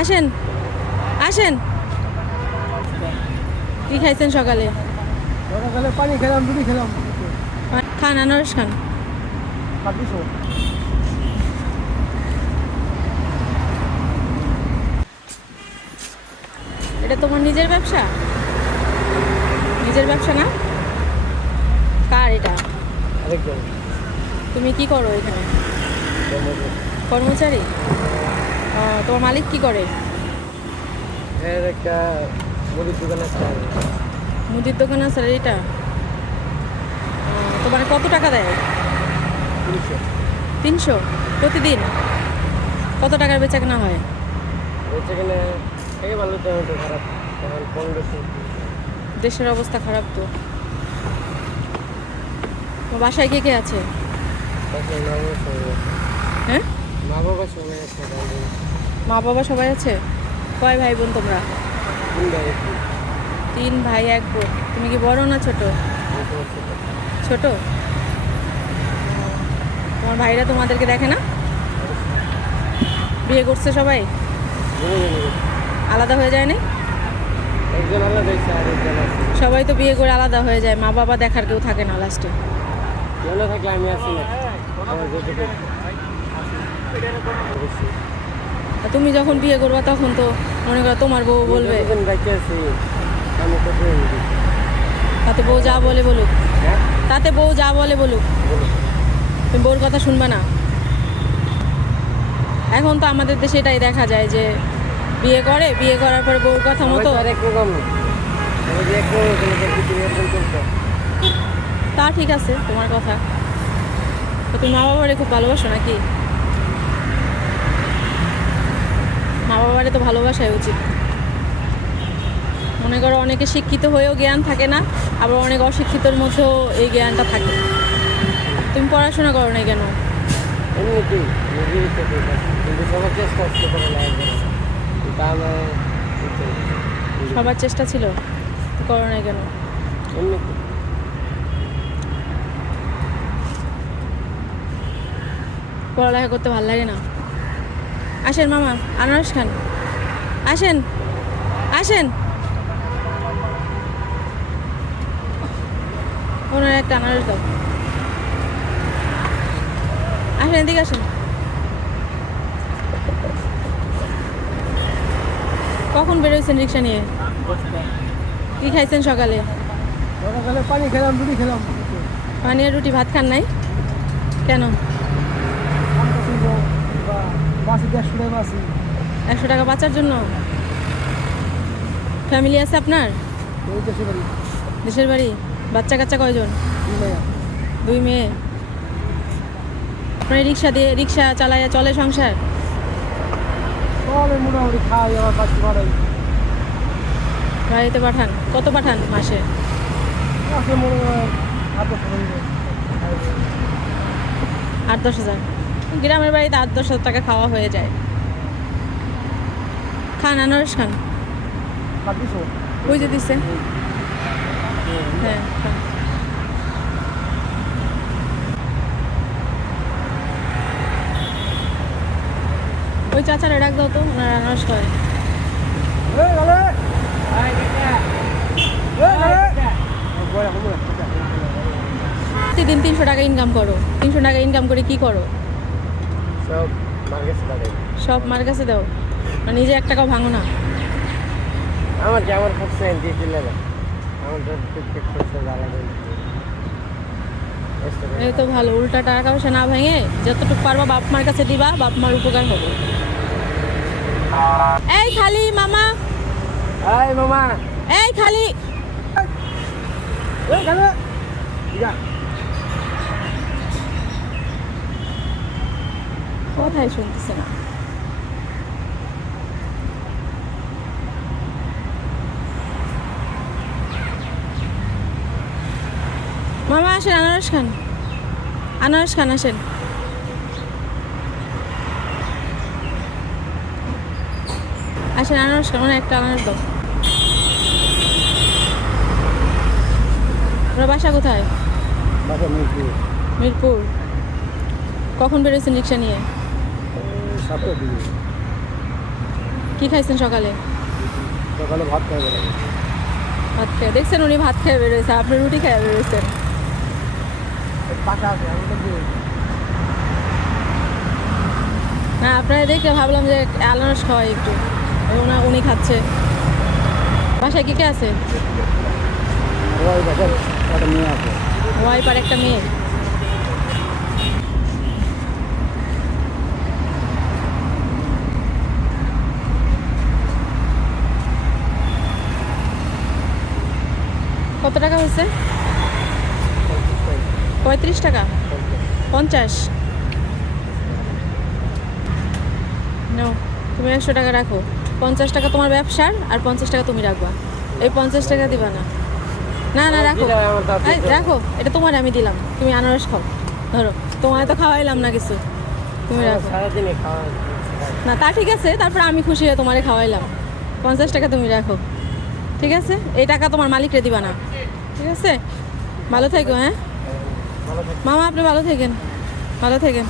আসেন আসেন। কি খাইছেন সকালে? সকালে পানি খেলাম, রুটি খেলাম। খান, আনারস খান। এটা তোমার নিজের ব্যবসা? নিজের ব্যবসা না? কার এটা? আরেকজন তুমি কি করো এখানে? কর্মচারী? তোমার মালিক কি করে? এর একটা মুদির দোকান আছে। মুদির দোকান আছে এটা? তোমার কত টাকা দেয়? 300 300 প্রতিদিন? কত টাকার বেচা কেনা হয়? সেখানে থেকে ভালো, তেমন তো খারাপ, তখন 1500। দেশের অবস্থা খারাপ তো। তোমার বাসায় কে কে আছে? হ্যাঁ, মা বাবা সবাই আছে। মা বাবা সবাই আছে? কয় ভাই বোন তোমরা? 3 ভাই। 3 ভাই 1 বোন। তুমি কি বড় না ছোট? ছোট? তোমার ভাইরা তোমাদেরকে দেখে না? বিয়ে করছে সবাই? আলাদা হয়ে যায় না? একজন আলাদা হয়েছে, আরেকজন আছে। সবাই তো বিয়ে করে আলাদা হয়ে যায়, মা বাবা দেখার কেউ থাকে না লাস্টে। কেন থাকলে আমি আছি না, আমার যেটুকু অবশ্যই। আর তুমি যখন বিয়ে করবা তখন তো মনে করো তোমার বউ বলবে, যতদিন বাইকে আছি আমি তো তাতে বউ যা বলে বলুক, হ্যাঁ তাতে বউ যা বলে বলুক, বলো। তুমি বউর কথা শুনবা না? এখন তো আমাদের দেশে এটাই দেখা যায় যে বিয়ে করে, বিয়ে করার পরে বউর কথা মতো। একরকম তা ঠিক আছে তোমার কথা। তো তুমি মা বাবারে খুব ভালোবাসো নাকি? মা বাবারে তো ভালোবাসাই উচিত। মনে করো অনেকে শিক্ষিত হয়েও জ্ঞান থাকে না, আবার অনেক অশিক্ষিতর মধ্যেও এই জ্ঞানটা থাকে। তুমি পড়াশোনা করো না কেন? এমনিতেই নিজেরই থেকে কিন্তু সবার চেষ্টা হচ্ছে করে লাগবে, তা আমার সবার চেষ্টা ছিল, তো করো না কেন? এমনিতে পড়ালেখা করতে ভালো লাগে না? আসেন মামা, আনারস খান। আসেন আসেন, ওনার একটা আনারস দাও। আসেন, এদিকে আসেন। কখন বেরোইছেন রিক্সা নিয়ে? কি খাইছেন সকালে? সকালে পানি খেলাম, রুটি খেলাম। পানি আর রুটি, ভাত খান নাই কেন? বাসি 150 টাকা বাসি। 100 টাকা বাঁচার জন্য? ফ্যামিলি আছে আপনার? ওই দেশে বাড়ি। দেশের বাড়ি? বাচ্চা কাচ্চা কয়জন? 2 মেয়ে। 2 মেয়ে। আপনার রিক্সা দিয়ে, রিক্সা চালাইয়া চলে সংসার? চলে মোটামুটি, খাই আমার বাচ্চা বাড়াই। বাড়িতে পাঠান? কত পাঠান মাসে? আছে মনে হয় 8-10 হাজার? গ্রামের বাড়িতে 8-10 হাজার টাকা খাওয়া হয়ে যায়। খান, আনারস খান। ওই যে দিচ্ছে। হ্যাঁ খান। ওই চাচারা ডাক দাও তো, ওনার আনারস খায়। প্রতিদিন 300 টাকা ইনকাম করো, 300 টাকা ইনকাম করে কি করো? সব মার্কেট লাগাই। সব মার কাছে দাও, আর নিজে 1 টাকাও ভাঙো না? আমার কি আমার খরচা দিয়ে দিলে না, আমার প্রত্যেক খরচা আলাদা। এই তো ভালো, উল্টা টাকা পয়সা না ভেঙে যতটুকু পারবা বাপ মার কাছে দিবা, বাপ মার উপকার হবে। এই খালি মামা, এই মামা, এই খালি। এই খালে যা। কথাই শুনতেছে না। মামা আসেন, আনারস খান, আনারস খান, আসেন। আসেন, আনারস খান, মানে একটা আনারস দাও। আপনার বাসা কোথায়? বাসা মিরপুর। মিরপুর। কখন বেরোয়েছেন রিক্সা নিয়ে? 7টার দিকে। কি কি খাইছেন সকালে? সকালে ভাত খাই বেরোবে। ভাত খেয়ে দেখছেন, উনি ভাত খেয়ে বেরোয়েছে, আপনি রুটি খেয়ে বেরোয়েছেন। পাশা আছে আমি তো দিই। হ্যাঁ, আপনারা দেখে ভাবলাম যে আনারস খাওয়াই একটু। উনি খাচ্ছে। বাসায় কে কে আছে? ওই দেখেন একটা মেয়ে আছে। ওয়াইফ আর একটা মেয়ে। কত টাকা হয়েছে? 35 টাকা? 50? নাও, তুমি 100 টাকা রাখো। 50 টাকা তোমার ব্যবসার, আর 50 টাকা তুমি রাখবা। এই 50 টাকা দিবা না? না না, রাখো। দিলে আমার দাঁত এই, রাখো, এটা তোমার আমি দিলাম, তুমি আনারস খাও। ধরো, তোমায় তো খাওয়াইলাম না কিছু, তুমি রাখো। সারাদিনই খাওয়া না, তা ঠিক আছে, তারপর আমি খুশি হয়ে তোমারে খাওয়াইলাম। 50 টাকা তুমি রাখো, ঠিক আছে? এই টাকা তোমার মালিকরে দিবা না, ঠিক আছে? ভালো থেকো, হ্যাঁ ভালো থাকে। মামা, আপনি ভালো থাকেন, ভালো থাকেন।